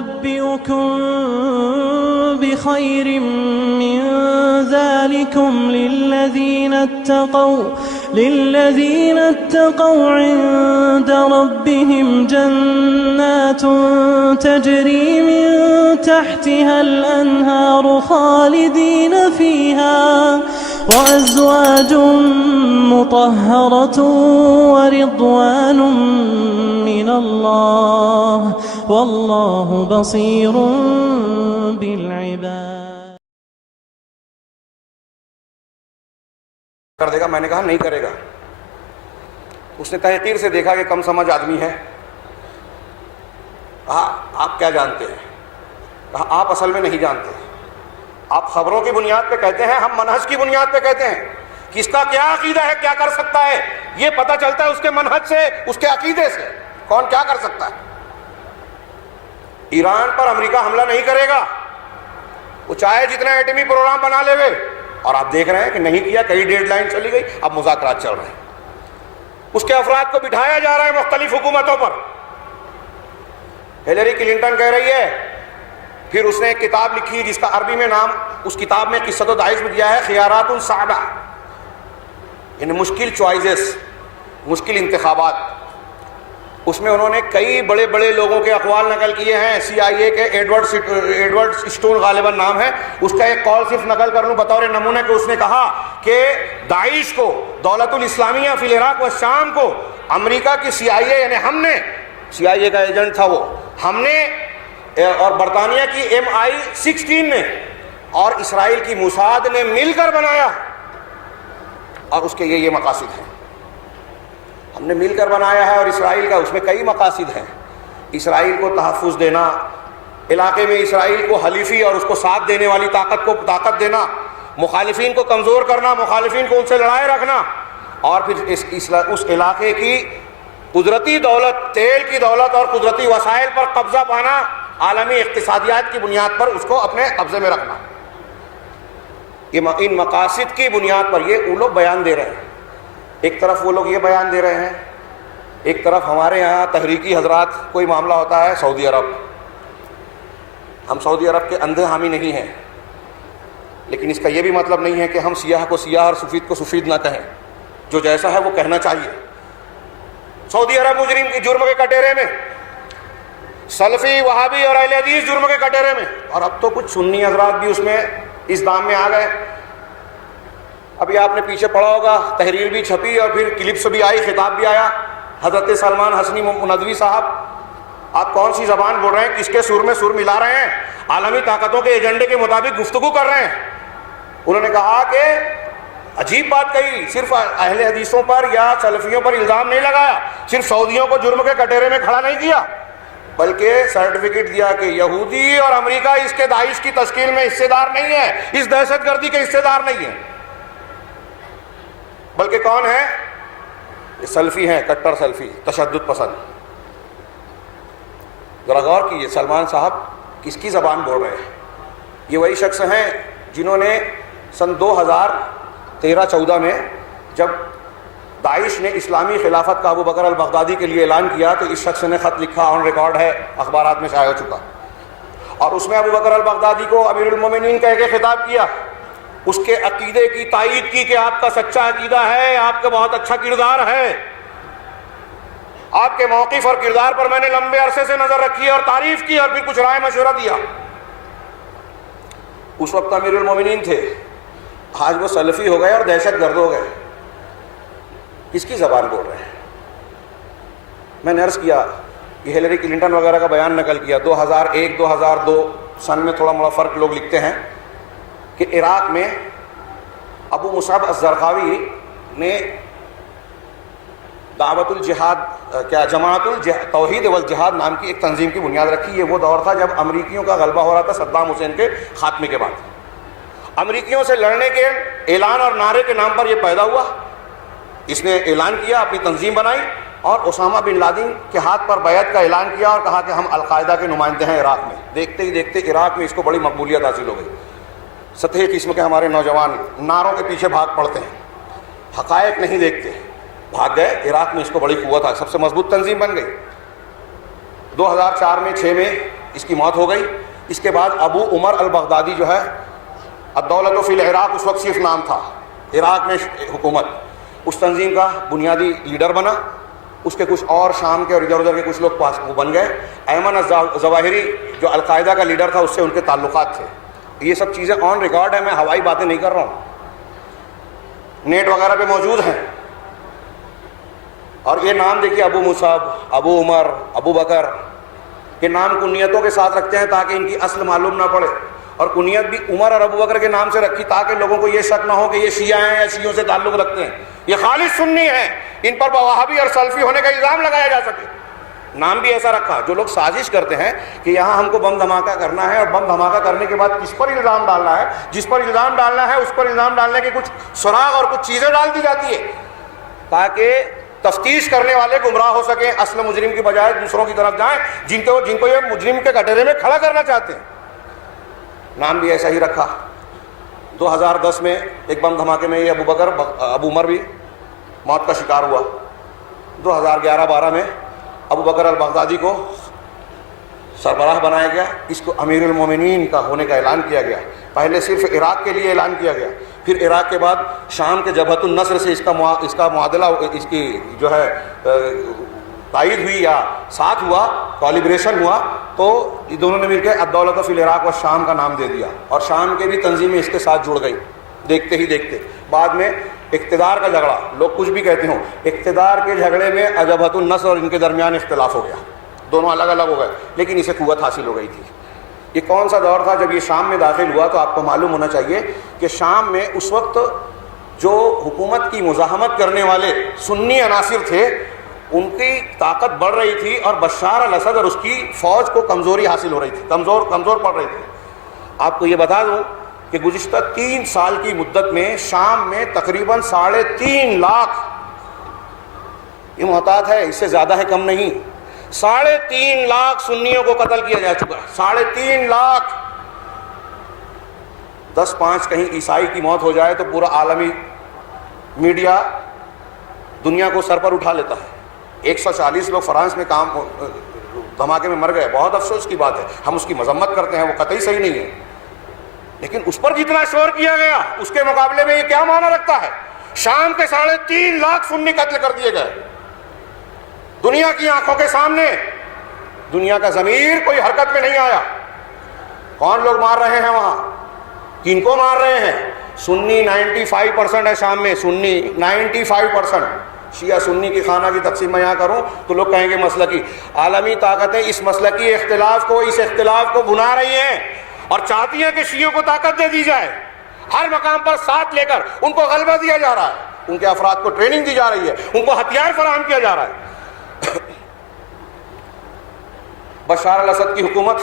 أنبئكم بخير من ذلكم للذين اتقوا عند ربهم جنات تجري من تحتها الأنهار خالدين فيها وأزواج مطهرة ورضوان من الله والله بصير بالعباد. کر دے گا؟ میں نے کہا نہیں کرے گا. اس نے تحقیر سے دیکھا کہ کم سمجھ آدمی ہے. کہا آپ کیا جانتے ہیں؟ کہا آپ اصل میں نہیں جانتے. آپ خبروں کی بنیاد پہ کہتے ہیں, ہم منہج کی بنیاد پہ کہتے ہیں. کس کا کیا عقیدہ ہے, کیا کر سکتا ہے, یہ پتہ چلتا ہے اس کے منہج سے, اس کے عقیدے سے. کون کیا کر سکتا ہے؟ ایران پر امریکہ حملہ نہیں کرے گا, وہ چاہے جتنا ایٹمی پروگرام بنا لے گئے. اور آپ دیکھ رہے ہیں کہ نہیں کیا, کئی ڈیڈ لائن چلی گئی, اب مذاکرات چل رہے ہیں. اس کے افراد کو بٹھایا جا رہا ہے مختلف حکومتوں پر. ہیلری کلنٹن کہہ رہی ہے. پھر اس نے ایک کتاب لکھی جس کا عربی میں نام اس کتاب میں قصۃ داعش میں دیا ہے خیارات الصعبہ, یعنی مشکل چوائسز, مشکل انتخابات. اس میں انہوں نے کئی بڑے بڑے لوگوں کے اقوال نقل کیے ہیں. CIA کے ایڈورڈ اسٹون غالباً نام ہے, اس کا ایک قول صرف نقل کر لوں بطور نمونہ کہ اس نے کہا کہ داعش کو, دولت الاسلامیہ فی العراق و شام کو امریکہ کی CIA یعنی ہم نے, CIA کا ایجنٹ تھا وہ, ہم نے اور برطانیہ کی MI16 نے اور اسرائیل کی موساد نے مل کر بنایا. اور اس کے یہ مقاصد ہیں. ہم نے مل کر بنایا ہے اور اسرائیل کا اس میں کئی مقاصد ہیں. اسرائیل کو تحفظ دینا, علاقے میں اسرائیل کو حلیفی اور اس کو ساتھ دینے والی طاقت کو طاقت دینا, مخالفین کو کمزور کرنا, مخالفین کو ان سے لڑائے رکھنا, اور پھر اس علاقے کی قدرتی دولت, تیل کی دولت اور قدرتی وسائل پر قبضہ پانا, عالمی اقتصادیات کی بنیاد پر اس کو اپنے قبضے میں رکھنا. ان مقاصد کی بنیاد پر یہ وہ لوگ بیان دے رہے ہیں. ایک طرف وہ لوگ یہ بیان دے رہے ہیں, ایک طرف ہمارے یہاں تحریکی حضرات, کوئی معاملہ ہوتا ہے سعودی عرب, ہم سعودی عرب کے اندھے حامی نہیں ہیں, لیکن اس کا یہ بھی مطلب نہیں ہے کہ ہم سیاہ کو سیاہ اور سفید کو سفید نہ کہیں. جو جیسا ہے وہ کہنا چاہیے. سعودی عرب مجرم کی جرم کے کٹہرے میں, سلفی وہابی اور اہل حدیث جرم کے کٹہرے میں, اور اب تو کچھ سنی حضرات بھی اس میں اس دام میں آ گئے. ابھی آپ نے پیچھے پڑھا ہوگا, تحریر بھی چھپی اور پھر کلپس بھی آئی, خطاب بھی آیا. حضرت سلمان حسنی ندوی صاحب, آپ کون سی زبان بول رہے ہیں, کس کے سر میں سر ملا رہے ہیں, عالمی طاقتوں کے ایجنڈے کے مطابق گفتگو کر رہے ہیں. انہوں نے کہا کہ عجیب بات کہی, صرف اہل حدیثوں پر یا سلفیوں پر الزام نہیں لگایا, صرف سعودیوں کو جرم کے کٹہرے میں کھڑا نہیں کیا, بلکہ سرٹیفکیٹ دیا کہ یہودی اور امریکہ اس کے داعش کی تشکیل میں حصے دار نہیں ہے, اس دہشت گردی کے حصے دار نہیں ہے. بلکہ کون ہے؟ یہ سلفی ہیں, کٹر سلفی, تشدد پسند. ذرا غور کیجیے سلمان صاحب کس کی زبان بول رہے ہیں. یہ وہی شخص ہیں جنہوں نے سن 2013-14 میں جب داعش نے اسلامی خلافت کا ابو بکر البغدادی کے لیے اعلان کیا تو اس شخص نے خط لکھا, آن ریکارڈ ہے, اخبارات میں شائع ہو چکا, اور اس میں ابو بکر البغدادی کو امیر المومنین کہہ کے خطاب کیا, اس کے عقیدے کی تائید کی کہ آپ کا سچا عقیدہ ہے, آپ کا بہت اچھا کردار ہے, آپ کے موقف اور کردار پر میں نے لمبے عرصے سے نظر رکھی اور تعریف کی, اور پھر کچھ رائے مشورہ دیا. اس وقت امیر المومنین تھے, آج وہ سلفی ہو گئے اور دہشت گرد ہو گئے. کس کی زبان بول رہے ہیں؟ میں نے عرض کیا, یہ ہیلری کلنٹن وغیرہ کا بیان نقل کیا 2001-2002 سن میں, تھوڑا موڑا فرق لوگ لکھتے ہیں کہ عراق میں ابو مصعب الزرقاوی نے دعوت الجہاد, جماعت التوحید والجہاد نام کی ایک تنظیم کی بنیاد رکھی. یہ وہ دور تھا جب امریکیوں کا غلبہ ہو رہا تھا صدام حسین کے خاتمے کے بعد. امریکیوں سے لڑنے کے اعلان اور نعرے کے نام پر یہ پیدا ہوا. اس نے اعلان کیا, اپنی تنظیم بنائی اور اسامہ بن لادن کے ہاتھ پر بیعت کا اعلان کیا اور کہا کہ ہم القاعدہ کے نمائندے ہیں عراق میں. دیکھتے ہی دیکھتے عراق میں اس کو بڑی مقبولیت حاصل ہو گئی. سطحی قسم کے ہمارے نوجوان نعروں کے پیچھے بھاگ پڑتے ہیں, حقائق نہیں دیکھتے, بھاگ گئے. عراق میں اس کو بڑی قوت ہے, سب سے مضبوط تنظیم بن گئی. 2004 میں 6 میں اس کی موت ہو گئی. اس کے بعد ابو عمر البغدادی جو ہے الدولۃ فی العراق اس وقت صرف نام تھا, عراق میں حکومت, اس تنظیم کا بنیادی لیڈر بنا. اس کے کچھ اور شام کے اور ادھر ادھر کے کچھ لوگ پاس وہ بن گئے. ایمن الظواہری جو القاعدہ کا لیڈر تھا اس سے ان کے تعلقات تھے. یہ سب چیزیں آن ریکارڈ ہیں, میں ہوائی باتیں نہیں کر رہا ہوں, نیٹ وغیرہ پہ موجود ہیں. اور یہ نام دیکھیے ابو مصعب, ابو عمر, ابو بکر, یہ نام کنیتوں کے ساتھ رکھتے ہیں تاکہ ان کی اصل معلوم نہ پڑے. اور کنیت بھی عمر اور ابو بکر کے نام سے رکھی تاکہ لوگوں کو یہ شک نہ ہو کہ یہ شیعہ ہیں یا شیعوں سے تعلق رکھتے ہیں. یہ خالص سنی ہیں, ان پر وہابی اور سلفی ہونے کا الزام لگایا جا سکے. نام بھی ایسا رکھا. جو لوگ سازش کرتے ہیں کہ یہاں ہم کو بم دھماکہ کرنا ہے اور بم دھماکہ کرنے کے بعد کس پر الزام ڈالنا ہے, جس پر الزام ڈالنا ہے اس پر الزام ڈالنے کے کچھ سراغ اور کچھ چیزیں ڈال دی جاتی ہے تاکہ تفتیش کرنے والے گمراہ ہو سکیں, اصل مجرم کی بجائے دوسروں کی طرف جائیں جن کو یہ مجرم کے کٹہرے میں کھڑا کرنا چاہتے ہیں. نام بھی ایسا ہی رکھا. 2010 میں ایک بم دھماکے میں یہ ابو عمر بھی موت کا شکار ہوا. 2011-12 میں ابو بکر البغدادی کو سربراہ بنایا گیا. اس کو امیر المومنین کا ہونے کا اعلان کیا گیا. پہلے صرف عراق کے لیے اعلان کیا گیا, پھر عراق کے بعد شام کے جبہۃ النصر سے اس کا معادلہ, اس کی جو ہے تائید ہوئی یا ساتھ ہوا, کولیبریشن ہوا, تو یہ دونوں نے مل کے الدولۃ فی العراق و شام کا نام دے دیا. اور شام کے بھی تنظیمیں اس کے ساتھ جڑ گئی. دیکھتے ہی دیکھتے بعد میں اقتدار کا جھگڑا, لوگ کچھ بھی کہتے ہوں, اقتدار کے جھگڑے میں جبہۃ النصر اور ان کے درمیان اختلاف ہو گیا. دونوں الگ الگ ہو گئے لیکن اسے قوت حاصل ہو گئی تھی. یہ کون سا دور تھا جب یہ شام میں داخل ہوا؟ تو آپ کو معلوم ہونا چاہیے کہ شام میں اس وقت جو حکومت کی مزاحمت کرنے والے سنی عناصر تھے ان کی طاقت بڑھ رہی تھی اور بشار الاسد اور اس کی فوج کو کمزوری حاصل ہو رہی تھی, کمزور پڑ رہی تھی. آپ کو یہ بتا دوں کہ گزشتہ 3 سال کی مدت میں شام میں تقریباً 3.5 لاکھ, یہ محتاط ہے, اس سے زیادہ ہے, کم نہیں, 3.5 لاکھ سنیوں کو قتل کیا جا چکا ہے. 3.5 لاکھ. 10-5 کہیں عیسائی کی موت ہو جائے تو پورا عالمی میڈیا دنیا کو سر پر اٹھا لیتا ہے. 140 لوگ فرانس میں دھماکے میں مر گئے. بہت افسوس کی بات ہے, ہم اس کی مذمت کرتے ہیں, وہ قطعی صحیح نہیں ہے, لیکن اس پر جتنا شور کیا گیا اس کے مقابلے میں یہ کیا معنی رکھتا ہے؟ شام کے 3.5 لاکھ سنی قتل کر دیے گئے دنیا کی آنکھوں کے سامنے. دنیا کا ضمیر کوئی حرکت میں نہیں آیا. کون لوگ مار رہے ہیں وہاں, کن کو مار رہے ہیں؟ سنی 95% ہے شام میں, سنی 95%. شیعہ سنی کی خانہ کی تقسیم میں یہاں کروں تو لوگ کہیں گے مسلکی. عالمی طاقتیں اس مسلکی اختلاف کو بنا رہی ہیں اور چاہتی ہیں کہ شیعوں کو طاقت دے دی جائے. ہر مقام پر ساتھ لے کر ان کو غلبہ دیا جا رہا ہے, ان کے افراد کو ٹریننگ دی جا رہی ہے, ان کو ہتھیار فراہم کیا جا رہا ہے. بشار الاسد کی حکومت,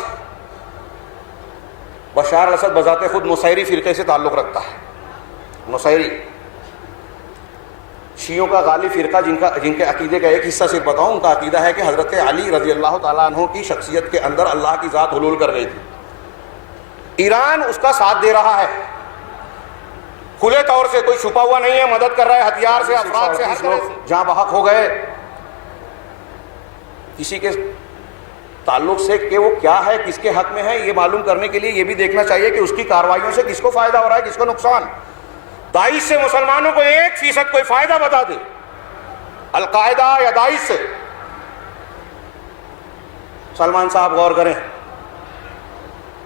بشار الاسد بذات خود نصیری فرقے سے تعلق رکھتا ہے. نصیری شیعوں کا غالب فرقہ, جن کے عقیدے کا ایک حصہ صرف بتاؤں, ان کا عقیدہ ہے کہ حضرت علی رضی اللہ تعالیٰ عنہ کی شخصیت کے اندر اللہ کی ذات حلول کر گئی تھی. ایران اس کا ساتھ دے رہا ہے کھلے طور سے, کوئی چھپا ہوا نہیں ہے, مدد کر رہا ہے ہتھیار سے, افراد سے. ہر لوگ جہاں بحق ہو گئے کسی کے تعلق سے کہ وہ کیا ہے, کس کے حق میں ہے, یہ معلوم کرنے کے لیے یہ بھی دیکھنا چاہیے کہ اس کی کارروائیوں سے کس کو فائدہ ہو رہا ہے, کس کو نقصان. داعش سے مسلمانوں کو 1% کوئی فائدہ بتا دے, القاعدہ یا داعش سے. سلمان صاحب غور کریں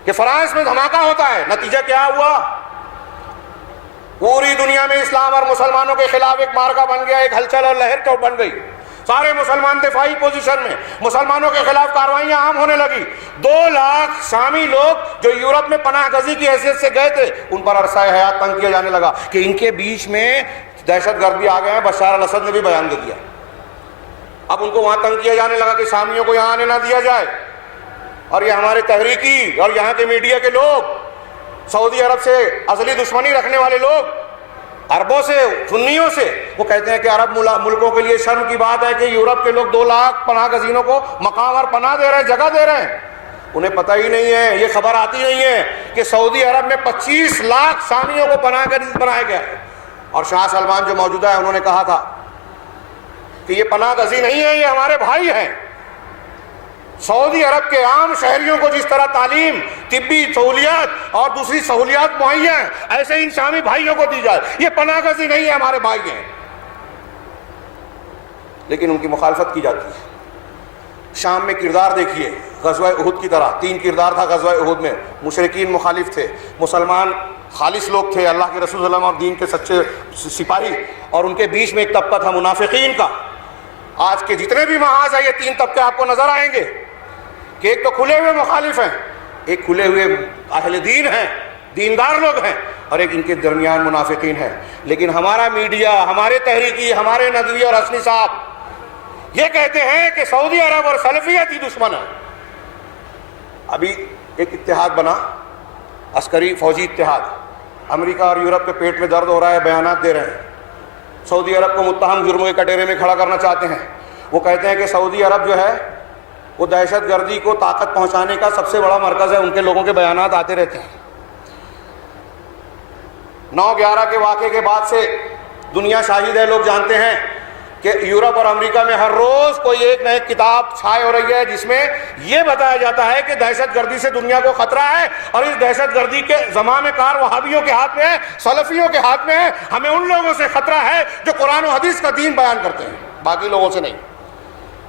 کہ فرانس میں دھماکہ ہوتا ہے, نتیجہ کیا ہوا؟ پوری دنیا میں اسلام اور مسلمانوں کے خلاف ایک مارکا بن گیا, ایک ہلچل اور لہر چوک بن گئی. سارے مسلمان دفاعی پوزیشن میں, مسلمانوں کے خلاف کارروائیاں عام ہونے لگی. 2 لاکھ شامی لوگ جو یورپ میں پناہ گزی کی حیثیت سے گئے تھے, ان پر عرصہ حیات تنگ کیا جانے لگا کہ ان کے بیچ میں دہشت گرد بھی آ گئے ہیں. بشار الاسد نے بھی بیان دے دیا. اب ان کو وہاں تنگ کیا جانے لگا کہ شامیوں کو یہاں آنے نہ دیا جائے. اور یہ ہمارے تحریکی اور یہاں کے میڈیا کے لوگ, سعودی عرب سے ازلی دشمنی رکھنے والے لوگ, عربوں سے, سنیوں سے, وہ کہتے ہیں کہ عرب ملکوں کے لیے شرم کی بات ہے کہ یورپ کے لوگ 2 لاکھ پناہ گزینوں کو مقام اور پناہ دے رہے ہیں, جگہ دے رہے ہیں. انہیں پتہ ہی نہیں ہے, یہ خبر آتی نہیں ہے کہ سعودی عرب میں 25 لاکھ شامیوں کو پناہ گزین بنایا گیا. اور شاہ سلمان جو موجودہ ہے انہوں نے کہا تھا کہ یہ پناہ گزین نہیں ہے, یہ ہمارے بھائی ہیں. سعودی عرب کے عام شہریوں کو جس طرح تعلیم، طبی سہولیات اور دوسری سہولیات مہیا ہیں، ایسے ان شامی بھائیوں کو دی جائے. یہ پناہ گزی نہیں ہے، ہمارے بھائی ہیں، لیکن ان کی مخالفت کی جاتی ہے. شام میں کردار دیکھیے غزوہ احد کی طرح. 3 کردار تھا غزوہ احد میں. مشرکین مخالف تھے، مسلمان خالص لوگ تھے، اللہ کے رسول صلی اللہ علیہ وسلم اور دین کے سچے سپاہی، اور ان کے بیچ میں ایک طبقہ تھا منافقین کا. آج کے جتنے بھی محاذ ہیں یہ 3 طبقے آپ کو نظر آئیں گے کہ ایک تو کھلے ہوئے مخالف ہیں، ایک کھلے ہوئے اہل دین ہیں، دیندار لوگ ہیں، اور ایک ان کے درمیان منافقین ہیں. لیکن ہمارا میڈیا، ہمارے تحریکی، ہمارے ندوی اور حسنی صاحب یہ کہتے ہیں کہ سعودی عرب اور سلفیت ہی دشمن ہے. ابھی ایک اتحاد بنا، عسکری فوجی اتحاد. امریکہ اور یورپ کے پیٹ میں درد ہو رہا ہے، بیانات دے رہے ہیں. سعودی عرب کو متہم جرموں کے کٹہرے میں کھڑا کرنا چاہتے ہیں. وہ کہتے ہیں کہ سعودی عرب جو ہے وہ دہشت گردی کو طاقت پہنچانے کا سب سے بڑا مرکز ہے. ان کے لوگوں کے بیانات آتے رہتے ہیں. 9/11 کے واقعے کے بعد سے دنیا شاہد ہے، لوگ جانتے ہیں کہ یورپ اور امریکہ میں ہر روز کوئی ایک نہ ایک کتاب چھائے ہو رہی ہے جس میں یہ بتایا جاتا ہے کہ دہشت گردی سے دنیا کو خطرہ ہے، اور اس دہشت گردی کے زمانہ کار وہابیوں کے ہاتھ میں ہے، سلفیوں کے ہاتھ میں ہے. ہمیں ان لوگوں سے خطرہ ہے جو قرآن و حدیث کا دین بیان کرتے ہیں، باقی لوگوں سے نہیں.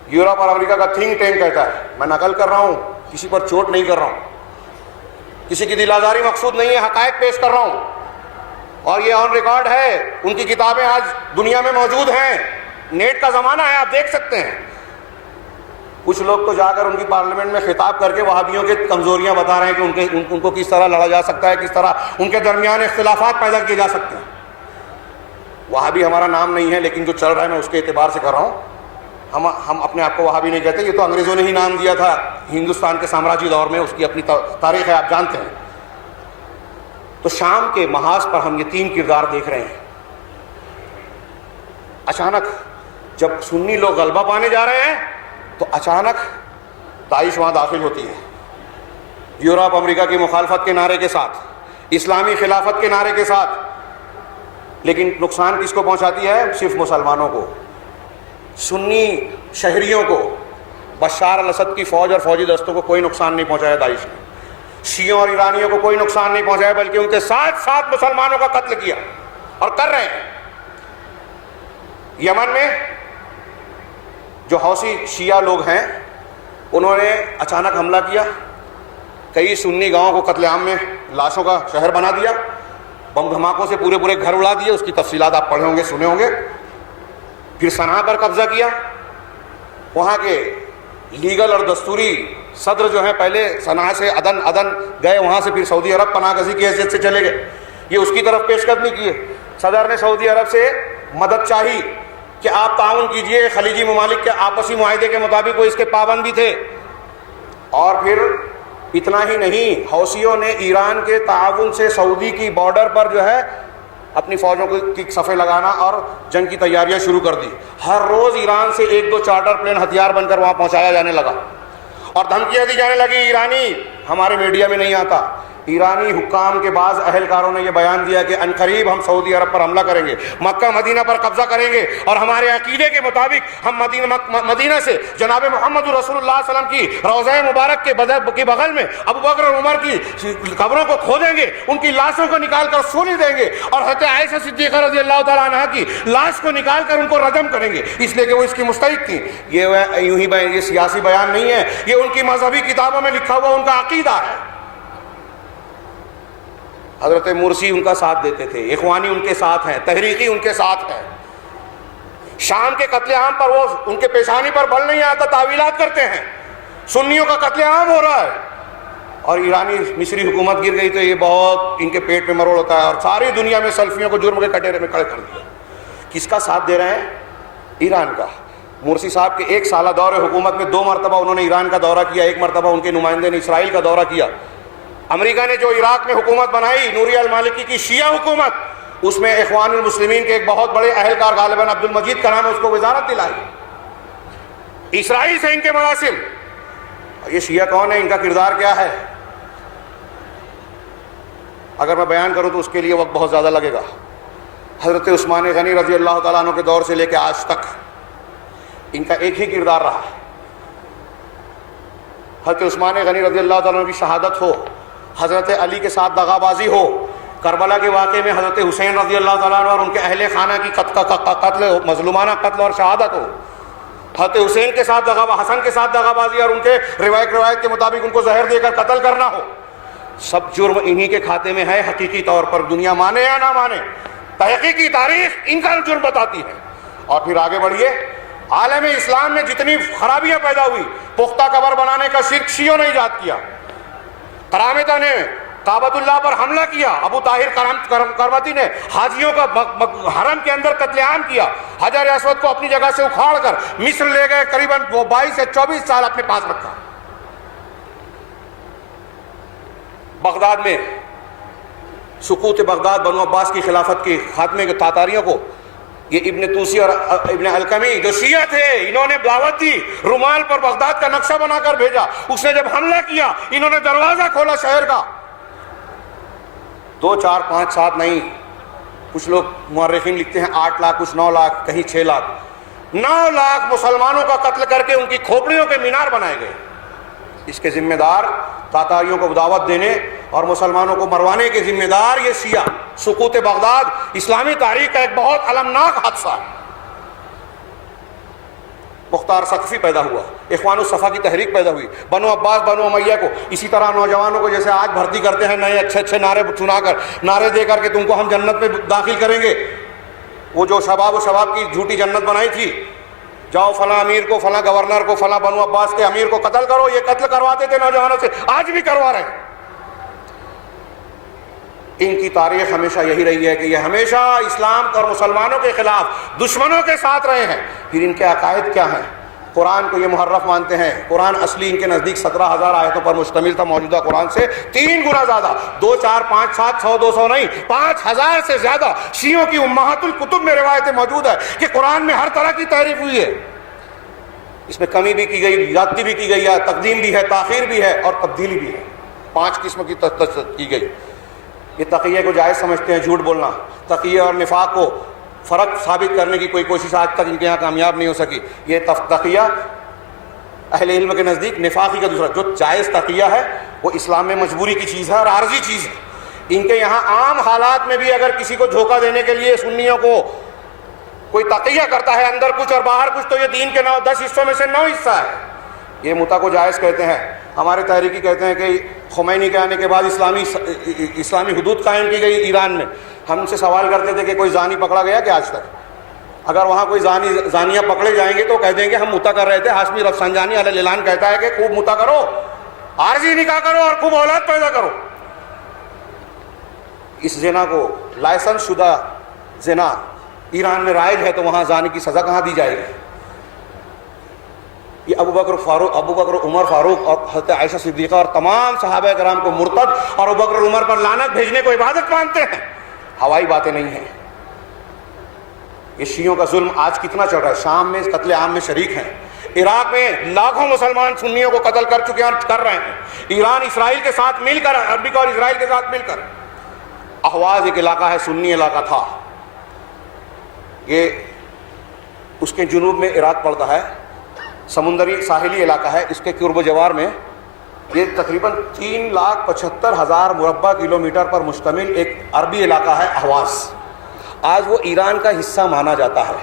یورپ اور امریکہ کا تھنک ٹینک کہتا ہے، میں نقل کر رہا ہوں، کسی پر چوٹ نہیں کر رہا ہوں، کسی کی دل آزاری مقصود نہیں ہے، حقائق پیش کر رہا ہوں، اور یہ آن ریکارڈ ہے. ان کی کتابیں آج دنیا میں موجود ہیں، نیٹ کا زمانہ ہے، آپ دیکھ سکتے ہیں. کچھ لوگ تو جا کر ان کی پارلیمنٹ میں خطاب کر کے وہابیوں کے کمزوریاں بتا رہے ہیں کہ ان کو کس طرح لڑا جا سکتا ہے، کس طرح ان کے درمیان اختلافات پیدا کیے جا سکتے ہیں. وہابی ہمارا نام نہیں ہے، لیکن جو چل رہا ہے میں اس کے اعتبار سے کر رہا ہوں. ہم اپنے آپ کو وہابی نہیں کہتے، یہ تو انگریزوں نے ہی نام دیا تھا ہندوستان کے سامراجی دور میں، اس کی اپنی تاریخ ہے، آپ جانتے ہیں. تو شام کے محاذ پر ہم یہ 3 کردار دیکھ رہے ہیں. اچانک جب سنی لوگ غلبہ پانے جا رہے ہیں تو اچانک داعش وہاں داخل ہوتی ہے، یورپ امریکہ کی مخالفت کے نعرے کے ساتھ، اسلامی خلافت کے نعرے کے ساتھ. لیکن نقصان کس کو پہنچاتی ہے؟ صرف مسلمانوں کو، سنی شہریوں کو. بشار الاسد کی فوج اور فوجی دستوں کو کوئی نقصان نہیں پہنچایا داعش نے. شیعوں اور ایرانیوں کو کوئی نقصان نہیں پہنچایا، بلکہ ان کے ساتھ ساتھ مسلمانوں کا قتل کیا اور کر رہے ہیں. یمن میں جو حوثی شیعہ لوگ ہیں انہوں نے اچانک حملہ کیا، کئی سنی گاؤں کو قتل عام میں لاشوں کا شہر بنا دیا، بم دھماکوں سے پورے گھر اڑا دیے. اس کی تفصیلات آپ پڑھے ہوں گے، سنے ہوں گے. پھر صنعا پر قبضہ کیا. وہاں کے لیگل اور دستوری صدر جو ہیں پہلے صنعا سے عدن گئے، وہاں سے پھر سعودی عرب پناہ گزی کی حیثیت سے چلے گئے. یہ اس کی طرف پیش قدمی کی ہے. صدر نے سعودی عرب سے مدد چاہی کہ آپ تعاون کیجئے، خلیجی ممالک کے آپسی معاہدے کے مطابق وہ اس کے پابند بھی تھے. اور پھر اتنا ہی نہیں، حوثیوں نے ایران کے تعاون سے سعودی کی بارڈر پر جو ہے اپنی فوجوں کی صفیں لگانا اور جنگ کی تیاریاں شروع کر دی. ہر روز ایران سے 1-2 چارٹر پلین ہتھیار بن کر وہاں پہنچایا جانے لگا اور دھمکیاں دی جانے لگی. ایرانی، ہمارے میڈیا میں نہیں آتا، ایرانی حکام کے بعض اہلکاروں نے یہ بیان دیا کہ عنقریب ہم سعودی عرب پر حملہ کریں گے، مکہ مدینہ پر قبضہ کریں گے، اور ہمارے عقیدے کے مطابق ہم مدینہ سے جناب محمد رسول اللہ صلی اللہ علیہ وسلم کی روضہ مبارک کے بغل میں ابو بکر اور عمر کی قبروں کو کھودیں گے، ان کی لاشوں کو نکال کر سولی دیں گے، اور حضرت عائشہ صدیقہ رضی اللہ تعالیٰ عنہ کی لاش کو نکال کر ان کو رجم کریں گے، اس لیے کہ وہ اس کی مستحق تھیں. یہ یوں ہی یہ سیاسی بیان نہیں ہے، یہ ان کی مذہبی کتابوں میں لکھا ہوا ان کا عقیدہ ہے. حضرت مرسی ان کا ساتھ دیتے تھے، اخوانی ان کے ساتھ ہیں، تحریکی ان کے ساتھ ہیں. شام کے قتل عام پر وہ ان کے پیشانی پر بل نہیں آتا، تعویلات کرتے ہیں. سنیوں کا قتل عام ہو رہا ہے اور ایرانی مصری حکومت گر گئی تو یہ بہت ان کے پیٹ میں مروڑ ہوتا ہے اور ساری دنیا میں سلفیوں کو جرم کے کٹہرے میں کھڑے کر دیا. کس کا ساتھ دے رہے ہیں؟ ایران کا. مرسی صاحب کے 1 سالہ دور حکومت میں 2 مرتبہ انہوں نے ایران کا دورہ کیا، 1 مرتبہ ان کے نمائندے نے اسرائیل کا دورہ کیا. امریکہ نے جو عراق میں حکومت بنائی، نوری المالکی کی شیعہ حکومت، اس میں اخوان المسلمین کے ایک بہت بڑے اہلکار، غالباً عبد المجید کا نام ہے، اس کو وزارت دلائی. اسرائیل سے ان کے مراسم. یہ شیعہ کون ہے؟ ان کا کردار کیا ہے؟ اگر میں بیان کروں تو اس کے لیے وقت بہت زیادہ لگے گا. حضرت عثمان غنی رضی اللہ تعالیٰ عنہ کے دور سے لے کے آج تک ان کا ایک ہی کردار رہا ہے. حضرت عثمان غنی رضی اللہ تعالیٰ عنہ کی شہادت ہو، حضرت علی کے ساتھ دغا بازی ہو، کربلا کے واقعے میں حضرت حسین رضی اللہ تعالیٰ عنہ اور ان کے اہل خانہ کی قتل مظلومانہ قتل اور شہادت ہو، حضرت حسین کے ساتھ حسن کے ساتھ دغا بازی اور ان کے روایت کے مطابق ان کو زہر دے کر قتل کرنا ہو، سب جرم انہی کے کھاتے میں ہے حقیقی طور پر، دنیا مانے یا نہ مانے، تحقیقی تاریخ ان کا جرم بتاتی ہے۔ اور پھر آگے بڑھیے، عالم اسلام میں جتنی خرابیاں پیدا ہوئی، پختہ قبر بنانے کا شرک شیعوں نے ایجاد کیا، کرامتہ نے کعبۃ اللہ پر حملہ کیا، ابو طاہر کرمتی نے حاجیوں کا حرم کے اندر قتل عام کیا، حجر اسود کو اپنی جگہ سے اکھاڑ کر مصر لے گئے، قریباً 22 سے 24 سال اپنے پاس رکھا۔ بغداد میں سقوط بغداد، بنو عباس کی خلافت کے خاتمے کے تاتاریوں کو یہ ابن توسی اور ابن الکمی جو شیعہ تھے، انہوں نے دعوت دی، رومال پر بغداد کا نقشہ بنا کر بھیجا، اس نے جب حملہ کیا انہوں نے دروازہ کھولا شہر کا، 2 4 5 7 نہیں، کچھ لوگ مورخین لکھتے ہیں 8 لاکھ، کچھ 9 لاکھ، کہیں 6 لاکھ، 9 لاکھ مسلمانوں کا قتل کر کے ان کی کھوپڑیوں کے مینار بنائے گئے۔ اس کے ذمہ دار تاتاریوں کو دعوت دینے اور مسلمانوں کو مروانے کے ذمہ دار یہ شیعہ۔ سقوط بغداد اسلامی تاریخ کا ایک بہت المناک حادثہ ہے۔ مختار ثقفی پیدا ہوا، اخوان الصفا کی تحریک پیدا ہوئی، بنو عباس بنو امیہ کو اسی طرح نوجوانوں کو جیسے آج بھرتی کرتے ہیں نئے اچھے نعرے چنا کر، نعرے دے کر کہ تم کو ہم جنت میں داخل کریں گے، وہ جو شباب کی جھوٹی جنت بنائی تھی، جاؤ فلاں امیر کو، فلاں گورنر کو، فلاں بنو عباس کے امیر کو قتل کرو، یہ قتل کرواتے تھے نوجوانوں سے، آج بھی کروا رہے ہیں۔ ان کی تاریخ ہمیشہ یہی رہی ہے کہ یہ ہمیشہ اسلام اور مسلمانوں کے خلاف دشمنوں کے ساتھ رہے ہیں۔ پھر ان کے عقائد کیا ہیں؟ قرآن کو یہ محرف مانتے ہیں، قرآن اصلی ان کے نزدیک 17,000 آیتوں پر مشتمل تھا، موجودہ قرآن سے 3 گنا زیادہ، 2 4 5 7 100 200 نہیں، 5000 سے زیادہ شیعوں کی امہات الکتب میں روایتیں موجود ہے کہ قرآن میں ہر طرح کی تعریف ہوئی ہے، اس میں کمی بھی کی گئی، زیادتی بھی کی گئی ہے، تقدیم بھی ہے، تاخیر بھی ہے اور تبدیلی بھی ہے، 5 قسم کی کی گئی۔ یہ تقیہ کو جائز سمجھتے ہیں، جھوٹ بولنا، تقیہ اور نفاق کو فرق ثابت کرنے کی کوئی کوشش آج تک ان کے یہاں کامیاب نہیں ہو سکی۔ یہ تقیہ اہل علم کے نزدیک نفاقی کا دوسرا، جو جائز تقیہ ہے وہ اسلام میں مجبوری کی چیز ہے اور عارضی چیز ہے۔ ان کے یہاں عام حالات میں بھی اگر کسی کو دھوکہ دینے کے لیے سنیوں کو کوئی تقیہ کرتا ہے، اندر کچھ اور باہر کچھ، تو یہ دین کے 10 حصوں میں سے 9 حصہ ہے۔ یہ متع کو جائز کہتے ہیں۔ ہمارے تحریکی کہتے ہیں کہ خمینی کے آنے کے بعد اسلامی حدود قائم کی گئی ایران میں۔ ہم ان سے سوال کرتے تھے کہ کوئی زانی پکڑا گیا کہ آج تک؟ اگر وہاں کوئی زانیہ پکڑے جائیں گے تو کہہ دیں گے ہم متع کر رہے تھے، ہاشمی رفسنجانی علیہ الاعلان کہتا ہے کہ خوب متع کرو، عارضی نکاح کرو اور خوب اولاد پیدا کرو۔ اس زنا کو لائسنس شدہ زنا ایران میں رائج ہے تو وہاں زانی کی سزا کہاں دی جائے گی؟ یہ ابو بکر عمر فاروق اور حضرت عائشہ صدیقہ اور تمام صحابہ کرام کو مرتد اور ابو بکر عمر پر لعنت بھیجنے کو عبادت مانتے ہیں، ہوائی باتیں نہیں ہیں۔ یہ شیعوں کا ظلم آج کتنا چل رہا ہے، شام میں قتل عام میں شریک ہیں، عراق میں لاکھوں مسلمان سنیوں کو قتل کر چکے ہیں اور کر رہے ہیں، ایران اسرائیل کے ساتھ مل کر، امریکہ اور اسرائیل کے ساتھ مل کر۔ احواز ایک علاقہ ہے، سنی علاقہ تھا، یہ اس کے جنوب میں عراق پڑتا ہے، سمندری ساحلی علاقہ ہے، اس کے قرب و جوار میں یہ تقریباً 3,75,000 مربع کلومیٹر پر مشتمل ایک عربی علاقہ ہے احواز۔ آج وہ ایران کا حصہ مانا جاتا ہے،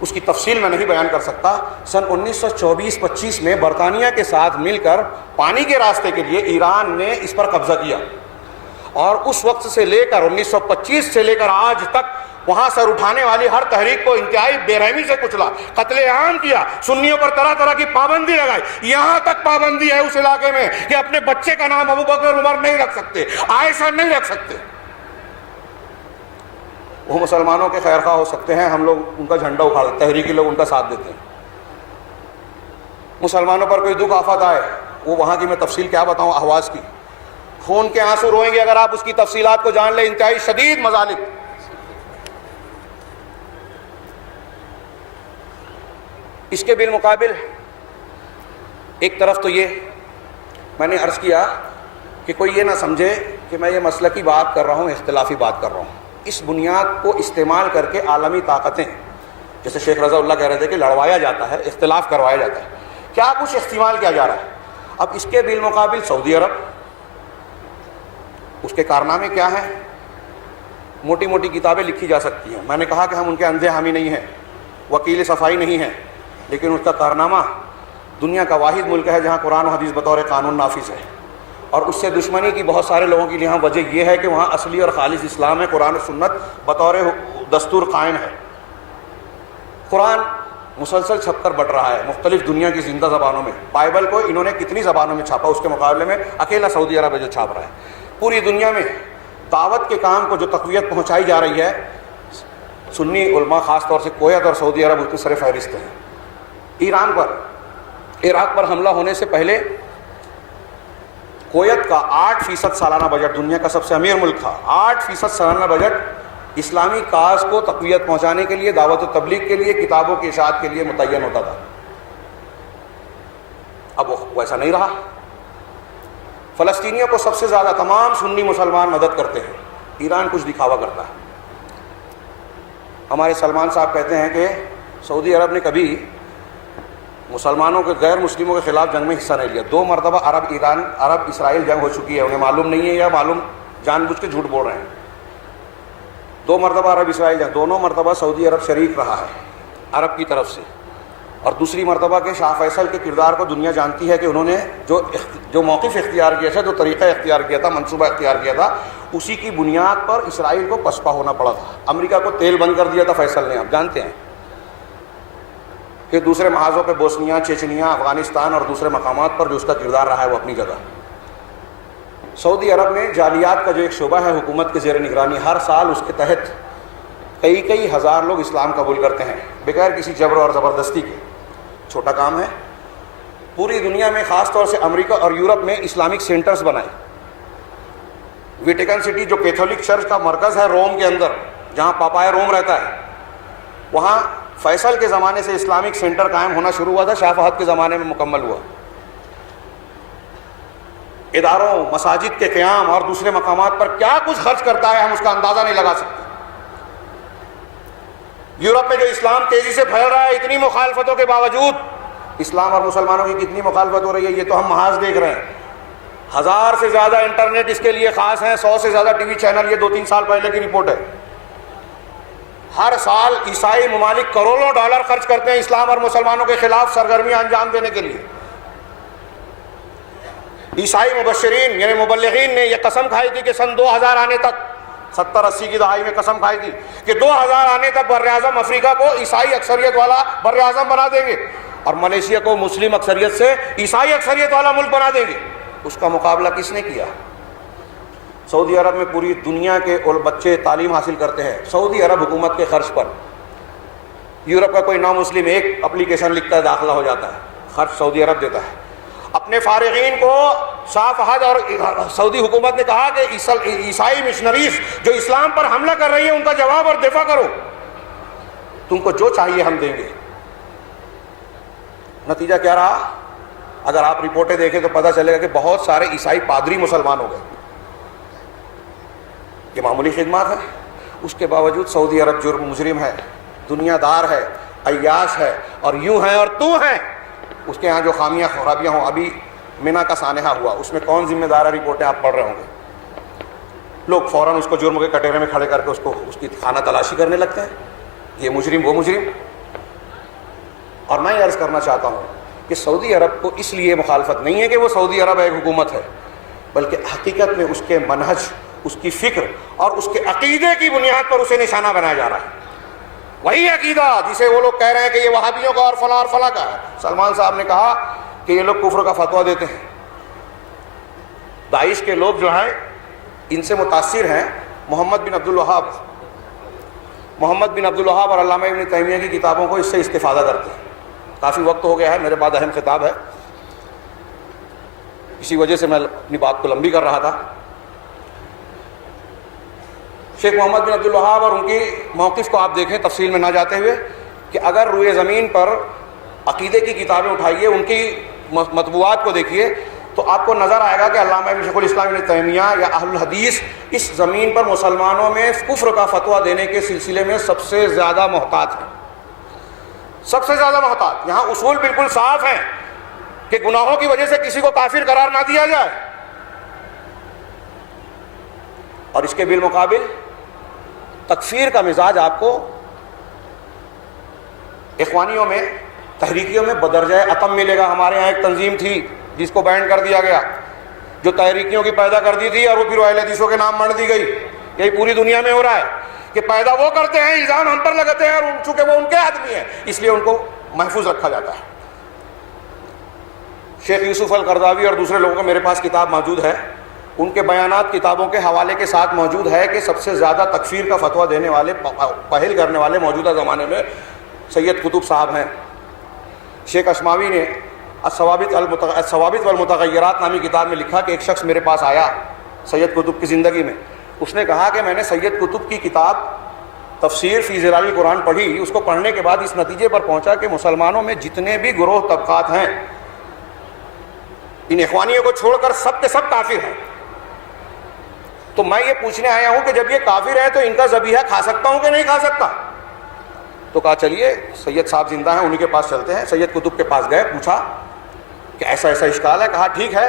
اس کی تفصیل میں نہیں بیان کر سکتا۔ سن 1924-25 میں برطانیہ کے ساتھ مل کر پانی کے راستے کے لیے ایران نے اس پر قبضہ کیا، اور اس وقت سے لے کر 1925 سے لے کر آج تک وہاں سر اٹھانے والی ہر تحریک کو انتہائی بے رحمی سے کچلا، قتل عام کیا، سنیوں پر طرح طرح کی پابندی لگائی۔ یہاں تک پابندی ہے اس علاقے میں کہ اپنے بچے کا نام ابو بکر عمر نہیں رکھ سکتے، عائشہ نہیں رکھ سکتے۔ وہ مسلمانوں کے خیر خواہ ہو سکتے ہیں، ہم لوگ ان کا جھنڈا اکھاڑتے، تحریکی لوگ ان کا ساتھ دیتے ہیں۔ مسلمانوں پر کوئی دکھ آفت آئے، وہ وہاں کی میں تفصیل کیا بتاؤں، احواز کی، خون کے آنسو روئیں گے اگر آپ اس کی تفصیلات کو جان لیں، انتہائی شدید مظالم۔ اس کے بالمقابل ایک طرف تو یہ میں نے عرض کیا کہ کوئی یہ نہ سمجھے کہ میں یہ مسلکی بات کر رہا ہوں، اختلافی بات کر رہا ہوں۔ اس بنیاد کو استعمال کر کے عالمی طاقتیں، جیسے شیخ رضا اللہ کہہ رہے تھے کہ لڑوایا جاتا ہے، اختلاف کروایا جاتا ہے، کیا کچھ استعمال کیا جا رہا ہے۔ اب اس کے بالمقابل سعودی عرب، اس کے کارنامے کیا ہیں؟ موٹی موٹی کتابیں لکھی جا سکتی ہیں. میں نے کہا کہ ہم ان کے اندھے حامی نہیں ہیں، وکیل صفائی نہیں ہیں، لیکن اس کا کارنامہ دنیا کا واحد ملک ہے جہاں قرآن و حدیث بطور قانون نافذ ہے، اور اس سے دشمنی کی بہت سارے لوگوں کی یہاں وجہ یہ ہے کہ وہاں اصلی اور خالص اسلام ہے، قرآن و سنت بطور دستور قائم ہے. قرآن مسلسل چھپ کر بٹ رہا ہے مختلف دنیا کی زندہ زبانوں میں. بائبل کو انہوں نے کتنی زبانوں میں چھاپا، اس کے مقابلے میں اکیلا سعودی عرب ہے جو چھاپ رہا ہے. پوری دنیا میں دعوت کے کام کو جو تقویت پہنچائی جا رہی ہے، سنی علماء خاص طور سے کویت اور سعودی عرب اس کے سر فہرست ہیں. ایران پر، عراق پر حملہ ہونے سے پہلے کویت کا 8% سالانہ بجٹ، دنیا کا سب سے امیر ملک تھا، 8% سالانہ بجٹ اسلامی کاز کو تقویت پہنچانے کے لیے، دعوت و تبلیغ کے لیے، کتابوں کی اشاعت کے لیے متعین ہوتا تھا. اب وہ ویسا نہیں رہا. فلسطینیوں کو سب سے زیادہ تمام سنی مسلمان مدد کرتے ہیں، ایران کچھ دکھاوا کرتا ہے. ہمارے سلمان صاحب کہتے ہیں کہ سعودی عرب نے کبھی مسلمانوں کے غیر مسلموں کے خلاف جنگ میں حصہ نہیں لیا. 2 مرتبہ عرب اسرائیل جنگ ہو چکی ہے، انہیں معلوم نہیں ہے یا معلوم جان بوجھ کے جھوٹ بول رہے ہیں. 2 مرتبہ عرب اسرائیل جنگ، دونوں مرتبہ سعودی عرب شریک رہا ہے عرب کی طرف سے. اور دوسری مرتبہ کے شاہ فیصل کے کردار کو دنیا جانتی ہے کہ انہوں نے جو موقف اختیار کیا تھا، جو طریقہ اختیار کیا تھا، منصوبہ اختیار کیا تھا، اسی کی بنیاد پر اسرائیل کو پسپا ہونا پڑا تھا. امریکہ کو تیل بند کر دیا تھا فیصل نے. آپ جانتے ہیں کہ دوسرے محاذوں پہ بوسنیا، چیچنیا، افغانستان اور دوسرے مقامات پر جو اس کا کردار رہا ہے وہ اپنی جگہ. سعودی عرب میں جعلیات کا جو ایک شعبہ ہے حکومت کے زیر نگرانی، ہر سال اس کے تحت کئی ہزار لوگ اسلام قبول کرتے ہیں بغیر کسی جبر اور زبردستی کے. چھوٹا کام ہے. پوری دنیا میں خاص طور سے امریکہ اور یورپ میں اسلامک سینٹرز بنائے. ویٹیکن سٹی جو کیتھولک چرچ کا مرکز ہے روم کے اندر، جہاں پاپائے روم رہتا ہے، وہاں فیصل کے زمانے سے اسلامک سینٹر قائم ہونا شروع ہوا تھا، شاہ فہد کے زمانے میں مکمل ہوا. اداروں، مساجد کے قیام اور دوسرے مقامات پر کیا کچھ خرچ کرتا ہے ہم اس کا اندازہ نہیں لگا سکتے. یورپ میں جو اسلام تیزی سے پھیل رہا ہے، اتنی مخالفتوں کے باوجود اسلام اور مسلمانوں کی کتنی مخالفت ہو رہی ہے، یہ تو ہم محاذ دیکھ رہے ہیں. 1000 سے زیادہ انٹرنیٹ اس کے لیے خاص ہیں، 100 سے زیادہ ٹی وی چینل. یہ 2-3 سال پہلے کی رپورٹ ہے. ہر سال عیسائی ممالک کروڑوں ڈالر خرچ کرتے ہیں اسلام اور مسلمانوں کے خلاف سرگرمیاں انجام دینے کے لیے. عیسائی مبشرین یعنی مبلغین نے یہ قسم کھائی تھی کہ سن 2000 آنے تک، 70-80 کی دہائی میں قسم کھائی تھی کہ 2000 آنے تک بر اعظم افریقہ کو عیسائی اکثریت والا بر اعظم بنا دیں گے اور ملیشیا کو مسلم اکثریت سے عیسائی اکثریت والا ملک بنا دیں گے. اس کا مقابلہ کس نے کیا؟ سعودی عرب میں پوری دنیا کے بچے تعلیم حاصل کرتے ہیں سعودی عرب حکومت کے خرچ پر. یورپ کا کوئی نان مسلم ایک اپلیکیشن لکھتا ہے، داخلہ ہو جاتا ہے، خرچ سعودی عرب دیتا ہے. اپنے فارغین کو شاہ فہد اور سعودی حکومت نے کہا کہ عیسائی مشنریز جو اسلام پر حملہ کر رہی ہیں ان کا جواب اور دفاع کرو، تم کو جو چاہیے ہم دیں گے. نتیجہ کیا رہا؟ اگر آپ رپورٹیں دیکھیں تو پتہ چلے گا کہ بہت سارے عیسائی پادری مسلمان ہو گئے. یہ معمولی خدمات ہیں. اس کے باوجود سعودی عرب جرم مجرم ہے، دنیا دار ہے، عیاش ہے اور یوں ہیں اور تو ہیں. اس کے ہاں جو خامیاں خرابیاں ہوں، ابھی منا کا سانحہ ہوا، اس میں کون ذمہ دار ہے؟ رپورٹیں آپ پڑھ رہے ہوں گے. لوگ فوراً اس کو جرم کے کٹہرے میں کھڑے کر کے اس کی خانہ تلاشی کرنے لگتے ہیں، یہ مجرم وہ مجرم. اور میں یہ عرض کرنا چاہتا ہوں کہ سعودی عرب کو اس لیے مخالفت نہیں ہے کہ وہ سعودی عرب ایک حکومت ہے، بلکہ حقیقت میں اس کے منہج، اس کی فکر اور اس کے عقیدے کی بنیاد پر اسے نشانہ بنایا جا رہا ہے. وہی عقیدہ جسے وہ لوگ کہہ رہے ہیں کہ یہ وہابیوں کا اور فلاں کا ہے. سلمان صاحب نے کہا کہ یہ لوگ کفر کا فتویٰ دیتے ہیں. داعش کے لوگ جو ہیں ان سے متاثر ہیں محمد بن عبد الوہاب اور علامہ ابن تیمیہ کی کتابوں کو اس سے استفادہ کرتے ہیں. کافی وقت ہو گیا ہے، میرے بعد اہم خطاب ہے، اسی وجہ سے میں اپنی بات کو لمبی کر رہا تھا. شیخ محمد بن عبد الوہاب اور ان کی موقف کو آپ دیکھیں تفصیل میں نہ جاتے ہوئے کہ اگر روئے زمین پر عقیدے کی کتابیں اٹھائیے، ان کی مطبوعات کو دیکھیے تو آپ کو نظر آئے گا کہ علامہ شیخ الاسلام ابن تیمیہ یا اہل الحدیث اس زمین پر مسلمانوں میں کفر کا فتویٰ دینے کے سلسلے میں سب سے زیادہ محتاط ہیں، سب سے زیادہ محتاط. یہاں اصول بالکل صاف ہیں کہ گناہوں کی وجہ سے کسی کو کافر قرار نہ دیا جائے. اور اس کے بالمقابل تکفیر کا مزاج آپ کو اخوانیوں میں، تحریکیوں میں بدرجہ عتم ملے گا. ہمارے یہاں ایک تنظیم تھی جس کو بین کر دیا گیا، جو تحریکیوں کی پیدا کر دی تھی، اور وہ پھر اہل حدیثوں کے نام منڈ دی گئی. یہی پوری دنیا میں ہو رہا ہے کہ پیدا وہ کرتے ہیں، الزام ہم پر لگاتے ہیں، اور چونکہ وہ ان کے آدمی ہیں اس لیے ان کو محفوظ رکھا جاتا ہے. شیخ یوسف القرضاوی اور دوسرے لوگوں کا میرے پاس کتاب موجود ہے، ان کے بیانات کتابوں کے حوالے کے ساتھ موجود ہے کہ سب سے زیادہ تکفیر کا فتویٰ دینے والے، پہل کرنے والے موجودہ زمانے میں سید قطب صاحب ہیں. شیخ اشماوی نے الثوابت والمتغیرات نامی کتاب میں لکھا کہ ایک شخص میرے پاس آیا سید قطب کی زندگی میں. اس نے کہا کہ میں نے سید قطب کی کتاب تفسیر فی ظلال القرآن پڑھی. اس کو پڑھنے کے بعد اس نتیجے پر پہنچا کہ مسلمانوں میں جتنے بھی گروہ طبقات ہیں، ان اخوانیوں کو چھوڑ کر سب کے سب کافر ہیں. تو میں یہ پوچھنے آیا ہوں کہ جب یہ کافر ہے تو ان کا ذبیحہ کھا سکتا ہوں کہ نہیں کھا سکتا؟ تو کہا چلیے سید صاحب زندہ ہیں، انہی کے پاس چلتے ہیں. سید قطب کے پاس گئے، پوچھا کہ ایسا ایسا اشکال ہے. کہا ٹھیک ہے،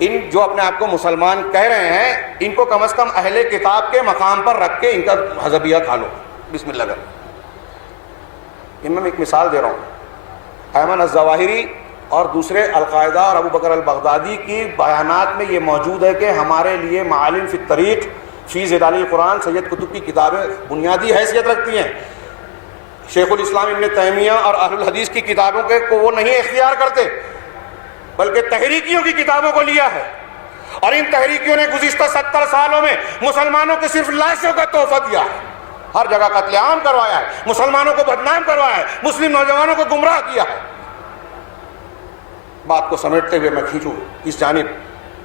ان جو اپنے آپ کو مسلمان کہہ رہے ہیں ان کو کم از کم اہل کتاب کے مقام پر رکھ کے ان کا ذبیحہ کھا لو، بسم اللہ کر. میں ایک مثال دے رہا ہوں. ایمن الظواہری اور دوسرے القاعدہ اور ابو بکر البغدادی کی بیانات میں یہ موجود ہے کہ ہمارے لیے معالم فی الطریق فی ظلال القرآن سید قطب کی کتابیں بنیادی حیثیت رکھتی ہیں. شیخ الاسلام ابن تیمیہ اور اہل الحدیث کی کتابوں کو وہ نہیں اختیار کرتے، بلکہ تحریکیوں کی کتابوں کو لیا ہے. اور ان تحریکیوں نے گزشتہ 70 سالوں میں مسلمانوں کو صرف لاشوں کا تحفہ دیا ہے، ہر جگہ قتل عام کروایا ہے، مسلمانوں کو بدنام کروایا ہے، مسلم نوجوانوں کو گمراہ کیا ہے. بات کو سمیٹتے ہوئے میں کھینچوں اس جانب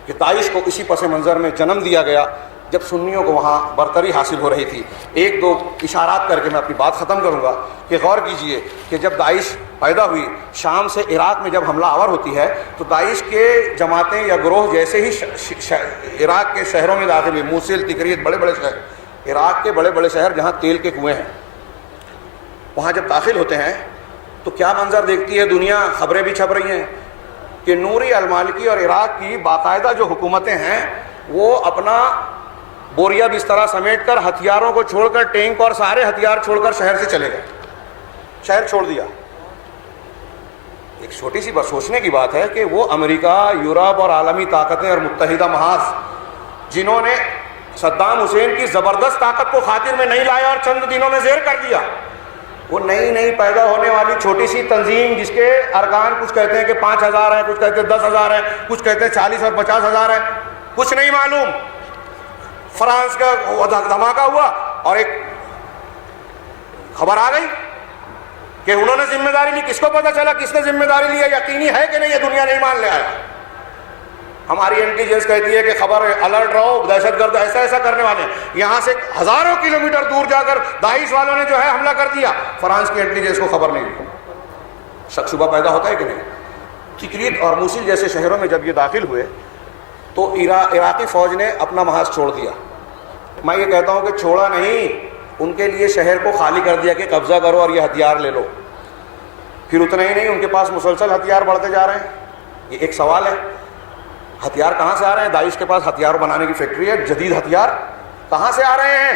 کہ داعش کو اسی پس منظر میں جنم دیا گیا جب سنیوں کو وہاں برتری حاصل ہو رہی تھی. ایک دو اشارات کر کے میں اپنی بات ختم کروں گا کہ غور کیجئے کہ جب داعش پیدا ہوئی، شام سے عراق میں جب حملہ آور ہوتی ہے تو داعش کے جماعتیں یا گروہ جیسے ہی عراق کے شہروں میں داخل ہوئی، موصل، تکریت، بڑے بڑے شہر، عراق کے بڑے بڑے شہر جہاں تیل کے کنویں ہیں، وہاں جب داخل ہوتے ہیں تو کیا منظر دیکھتی ہے دنیا. خبریں بھی چھپ رہی ہیں کہ نوری المالکی اور عراق کی باقاعدہ جو حکومتیں ہیں وہ اپنا بوریا بسترا سمیٹ کر ہتھیاروں کو چھوڑ کر، ٹینک اور سارے ہتھیار چھوڑ کر شہر سے چلے گئے، شہر چھوڑ دیا. ایک چھوٹی سی بات سوچنے کی بات ہے کہ وہ امریکہ، یورپ اور عالمی طاقتیں اور متحدہ محاذ جنہوں نے صدام حسین کی زبردست طاقت کو خاطر میں نہیں لایا اور چند دنوں میں زیر کر دیا، وہ نئی پیدا ہونے والی چھوٹی سی تنظیم جس کے ارکان کچھ کہتے ہیں کہ 5000 ہیں، کچھ کہتے ہیں 10,000 ہیں، کچھ کہتے ہیں 40 اور 50,000 ہیں، کچھ نہیں معلوم. فرانس کا دھماکہ ہوا اور ایک خبر آ گئی کہ انہوں نے ذمہ داری لی. کس کو پتہ چلا کس نے ذمہ داری لی؟ یقینی ہے کہ نہیں یہ دنیا نہیں مان لے آیا. ہماری انٹیلیجنس کہتی ہے کہ خبر الرٹ رہو، دہشت گرد ایسا ایسا کرنے والے ہیں. یہاں سے ہزاروں کلومیٹر دور جا کر داعش والوں نے جو ہے حملہ کر دیا، فرانس کی انٹیلیجنس کو خبر نہیں دی. شک شبہ پیدا ہوتا ہے کہ نہیں؟ تکریت اور موصل جیسے شہروں میں جب یہ داخل ہوئے تو عراقی فوج نے اپنا محاذ چھوڑ دیا. میں یہ کہتا ہوں کہ چھوڑا نہیں، ان کے لیے شہر کو خالی کر دیا کہ قبضہ کرو اور یہ ہتھیار لے لو. پھر اتنا ہی نہیں، ان کے پاس مسلسل ہتھیار بڑھتے جا رہے ہیں. یہ ایک سوال ہے، ہتھیار کہاں سے آ رہے ہیں؟ داعش کے پاس ہتھیار بنانے کی فیکٹری ہے، جدید ہتھیار کہاں سے آ رہے ہیں؟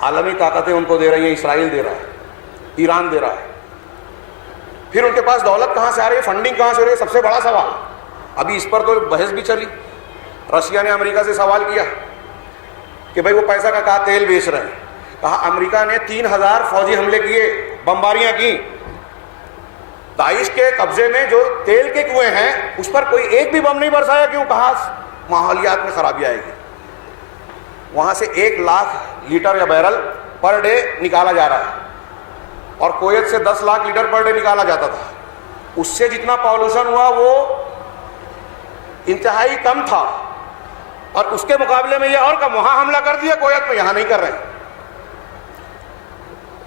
عالمی طاقتیں ان کو دے رہی ہیں، اسرائیل دے رہا ہے، ایران دے رہا ہے. پھر ان کے پاس دولت کہاں سے آ رہی ہے، فنڈنگ کہاں سے ہو رہی ہے؟ سب سے بڑا سوال. ابھی اس پر تو بحث بھی چلی. رشیا نے امریکہ سے سوال کیا کہ بھائی وہ پیسہ کا کہا تیل بیچ رہے ہیں. کہا امریکہ نے 3000 فوجی حملے کیے، بمباریاں کی. داعش کے قبضے میں جو تیل کے کنویں ہیں اس پر کوئی ایک بھی بم نہیں برسایا. کیوں؟ کہا ماحولیات میں خرابی آئے گی. وہاں سے 1 لاکھ لیٹر یا بیرل پر ڈے نکالا جا رہا ہے اور کویت سے 10 لاکھ لیٹر پر ڈے نکالا جاتا تھا. اس سے جتنا پالوشن ہوا وہ انتہائی کم تھا اور اس کے مقابلے میں یہ اور کم. وہاں حملہ کر دیا کویت میں، یہاں نہیں کر رہے ہیں.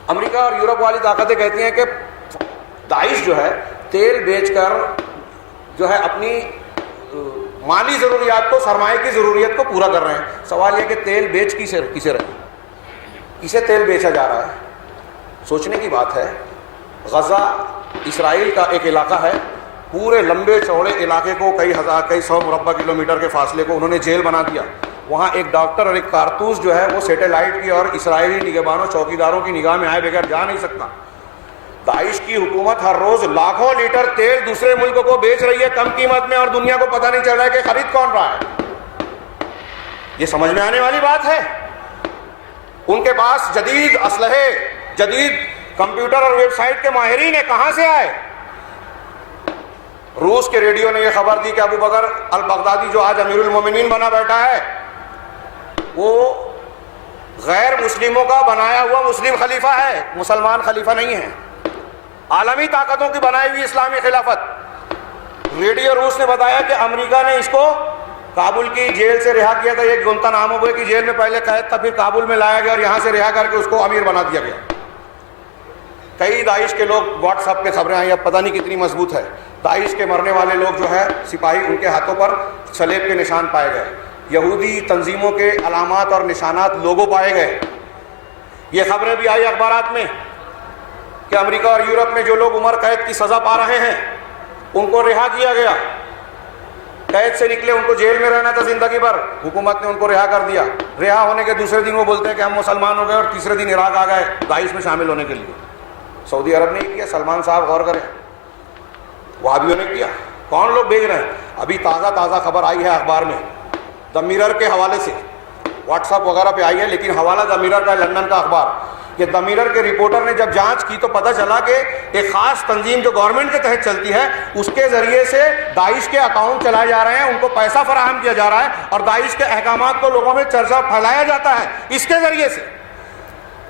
امریکہ اور یورپ والی طاقتیں کہتی ہیں کہ داعش جو ہے تیل بیچ کر جو ہے اپنی مالی ضروریات کو، سرمایہ کی ضروریت کو پورا کر رہے ہیں. سوال یہ کہ تیل بیچ کسے رہے، کسے تیل بیچا جا رہا ہے؟ سوچنے کی بات ہے. غزہ اسرائیل کا ایک علاقہ ہے پورے لمبے چوڑے علاقے کو کئی سو مربع کلومیٹر کے فاصلے کو انہوں نے جیل بنا دیا. وہاں ایک ڈاکٹر اور ایک کارتوس جو ہے وہ سیٹلائٹ کی اور اسرائیلی نگہبانوں چوکیداروں کی نگاہ میں آئے بغیر جا نہیں سکتا. داعش کی حکومت ہر روز لاکھوں لیٹر تیل دوسرے ملک کو بیچ رہی ہے کم قیمت میں, اور دنیا کو پتہ نہیں چل رہا ہے کہ خرید کون رہا ہے. یہ سمجھ میں آنے والی بات ہے. ان کے پاس جدید اسلحے, جدید کمپیوٹر اور ویب سائٹ کے ماہرین ہیں, کہاں سے آئے؟ روس کے ریڈیو نے یہ خبر دی کہ ابو بکر البغدادی جو آج امیر المومنین بنا بیٹھا ہے وہ غیر مسلموں کا بنایا ہوا مسلم خلیفہ ہے, مسلمان خلیفہ نہیں ہے. عالمی طاقتوں کی بنائی ہوئی اسلامی خلافت. ریڈیو روس نے بتایا کہ امریکہ نے اس کو کابل کی جیل سے رہا کیا تھا. ایک گوانتانامو کی جیل میں پہلے قید تھا, پھر کابل میں لایا گیا اور یہاں سے رہا کر کے اس کو امیر بنا دیا گیا. کئی داعش کے لوگ واٹس ایپ پہ خبریں آئی, اب پتہ نہیں کتنی مضبوط ہے. داعش کے مرنے والے لوگ جو ہے سپاہی, ان کے ہاتھوں پر صلیب کے نشان پائے گئے. یہودی تنظیموں کے علامات اور نشانات لوگو پائے گئے. یہ خبریں بھی آئی اخبارات میں کہ امریکہ اور یورپ میں جو لوگ عمر قید کی سزا پا رہے ہیں ان کو رہا کیا گیا. قید سے نکلے, ان کو جیل میں رہنا تھا زندگی بھر, حکومت نے ان کو رہا کر دیا. رہا ہونے کے دوسرے دن وہ بولتے ہیں کہ ہم مسلمان ہو گئے, اور تیسرے دن عراق آ گئے داعش میں شامل ہونے کے لیے. سعودی عرب نے کیا, سلمان صاحب غور کریں, وہابیوں نے کیا. کون لوگ بھیج رہے ہیں؟ ابھی تازہ خبر آئی ہے اخبار میں دا میرر کے حوالے سے, واٹس ایپ وغیرہ پہ آئی ہے, لیکن حوالہ دا میرر کا, لندن کا اخبار. کہ دا میرر کے رپورٹر نے جب جانچ کی تو پتہ چلا کہ ایک خاص تنظیم جو گورنمنٹ کے تحت چلتی ہے اس کے ذریعے سے داعش کے اکاؤنٹ چلائے جا رہے ہیں, ان کو پیسہ فراہم کیا جا رہا ہے, اور داعش کے احکامات کو لوگوں میں چرچا پھیلایا جاتا ہے اس کے ذریعے سے.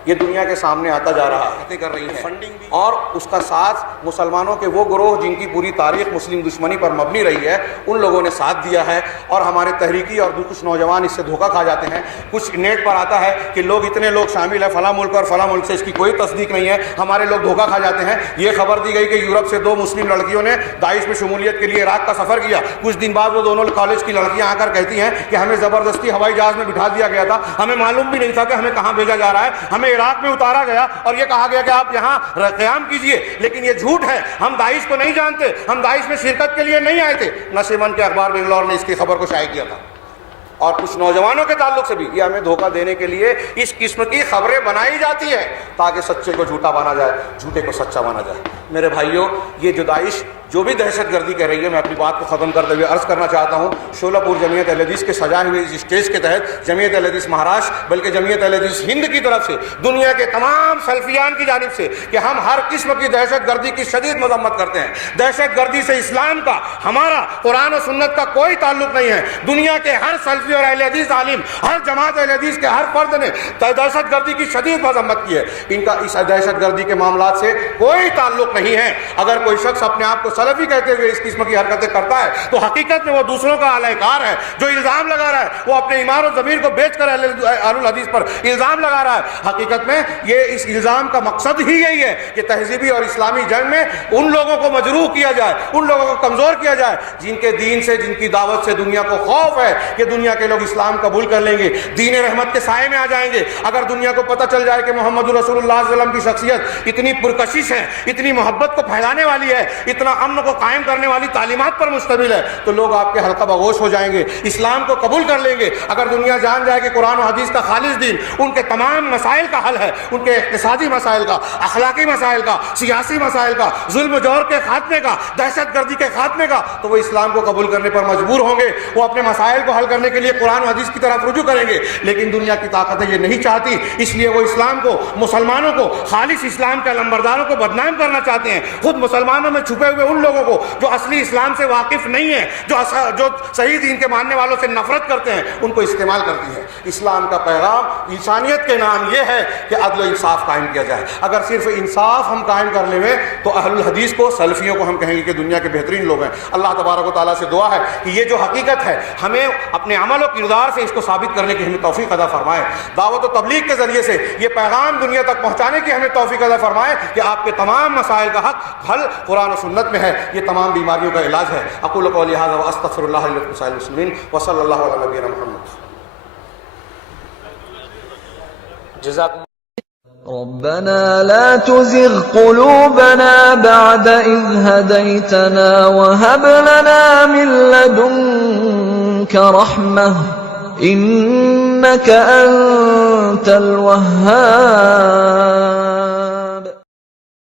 یہ دنیا کے سامنے آتا جا رہا ہے, کر رہی ہے. اور اس کا ساتھ مسلمانوں کے وہ گروہ جن کی پوری تاریخ مسلم دشمنی پر مبنی رہی ہے, ان لوگوں نے ساتھ دیا ہے. اور ہمارے تحریکی اور کچھ نوجوان اس سے دھوکہ کھا جاتے ہیں. کچھ نیٹ پر آتا ہے کہ لوگ اتنے لوگ شامل ہیں فلاں ملک اور فلاں ملک سے, اس کی کوئی تصدیق نہیں ہے, ہمارے لوگ دھوکہ کھا جاتے ہیں. یہ خبر دی گئی کہ یورپ سے 2 مسلم لڑکیوں نے داعش میں شمولیت کے لیے عراق کا سفر کیا. کچھ دن بعد وہ دونوں کالج کی لڑکیاں آ کر کہتی ہیں کہ ہمیں زبردستی ہوائی جہاز میں بٹھا دیا گیا تھا, ہمیں معلوم بھی نہیں تھا کہ ہمیں کہاں بھیجا جا رہا ہے, ہمیں عراق میں اتارا گیا اور یہ کہا گیا کہ آپ یہاں قیام کیجئے. لیکن یہ جھوٹ ہے, ہم داعش کو نہیں جانتے, ہم داعش میں شرکت کے لیے نہیں آئے تھے. نشیمن کے اخبار بنگلور نے اس کی خبر کو شائع کیا تھا. اور کچھ نوجوانوں کے تعلق سے بھی یہ ہمیں دھوکہ دینے کے لیے اس قسم کی خبریں بنائی جاتی ہے تاکہ سچے کو جھوٹا مانا جائے, جھوٹے کو سچا مانا جائے. میرے بھائیوں, یہ جو داعش جو بھی دہشت گردی کہہ رہی ہے, میں اپنی بات کو ختم کرتے ہوئے عرض کرنا چاہتا ہوں, شولہ پور جمعیت اہل حدیث کے سجائے ہوئے اس اسٹیج کے تحت جمعیت اہل حدیث مہاراشٹر بلکہ جمعیت اہل حدیث ہند کی طرف سے دنیا کے تمام سلفیان کی جانب سے کہ ہم ہر قسم کی دہشت گردی کی شدید مذمت کرتے ہیں. دہشت گردی سے اسلام کا, ہمارا قرآن و سنت کا کوئی تعلق نہیں ہے. دنیا کے ہر سلفی اور اہل حدیث عالم, ہر جماعت اہل حدیث کے ہر فرد نے دہشت گردی کی شدید مذمت کی ہے. ان کا اس دہشت گردی کے معاملات سے کوئی تعلق نہیں ہے. اگر کوئی شخص اپنے آپ کو سلفی کہتے ہوئے اس قسم کی حرکتیں کرتا ہے تو حقیقت میں وہ دوسروں کا اعلی کار ہے. جو الزام لگا رہا ہے وہ اپنے ایمان و ضمیر کو بیچ کر اہل الحدیث پر الزام لگا رہا ہے. حقیقت میں یہ اس الزام کا مقصد ہی یہی ہے کہ تہذیبی اور اسلامی جنگ میں ان لوگوں کو مجروح کیا جائے, ان لوگوں کو کمزور کیا جائے جن کے دین سے, جن کی دعوت سے دنیا کو خوف ہے کہ دنیا کے لوگ اسلام قبول کر لیں گے, دین رحمت کے سائے میں آ جائیں گے. اگر دنیا کو پتہ چل جائے کہ محمد رسول اللہ صلی اللہ علیہ وسلم کی شخصیت اتنی پرکشش ہے, اتنی محبت کو پھیلانے والی ہے, اتنا امن کو قائم کرنے والی تعلیمات پر مشتمل ہے, تو لوگ آپ کے حلقہ بغوش ہو جائیں گے, اسلام کو قبول کر لیں گے. اگر دنیا جان جائے کہ قرآن و حدیث کا خالص دین ان کے تمام مسائل کا حل ہے, ان کے اقتصادی مسائل کا, اخلاقی مسائل کا, سیاسی مسائل کا, ظلم و جور کے خاتمے کا, دہشت گردی کے خاتمے کا, تو وہ اسلام کو قبول کرنے پر مجبور ہوں گے. وہ اپنے مسائل کو حل کرنے کے لیے قرآن و حدیث کی طرف رجوع کریں گے. لیکن دنیا کی طاقتیں یہ نہیں چاہتی, اس لیے وہ اسلام کو, مسلمانوں کو, خالص اسلام کے علمبرداروں کو بدنام کرنا چاہتے ہیں. خود مسلمانوں میں چھپے ہوئے ان لوگوں کو جو اصلی اسلام سے واقف نہیں ہیں, جو صحیح دین کے ماننے والوں سے نفرت کرتے ہیں, ان کو استعمال کرتی ہے. اسلام کا پیغام انسانیت کے نام یہ ہے کہ عدل و انصاف قائم کیا جائے. اگر صرف انصاف ہم قائم کر لیں تو اہل الحدیث کو, سلفیوں کو ہم کہیں گے کہ دنیا کے بہترین لوگ ہیں. اللہ تبارک و تعالیٰ سے دعا ہے کہ یہ جو حقیقت ہے ہمیں اپنے عمل و کردار سے اس کو ثابت کرنے کی ہمیں توفیق عطا فرمائے. دعوت و تبلیغ کے ذریعے سے یہ پیغام دنیا تک پہنچانے کی ہمیں توفیق عطا فرمائے کہ آپ کے تمام مسائل کا حل قرآن و سنت میں ہے, یہ تمام بیماریوں کا علاج ہے. اقول قولی ھذا واستغفر اللہ لی ولکم سائر المسلمین وصلی اللہ علی نبینا محمد. جزاکم ربنا لا تزغ قلوبنا بعد إذ هديتنا وهب لنا من لدنك رحمة إنك أنت الوهاب.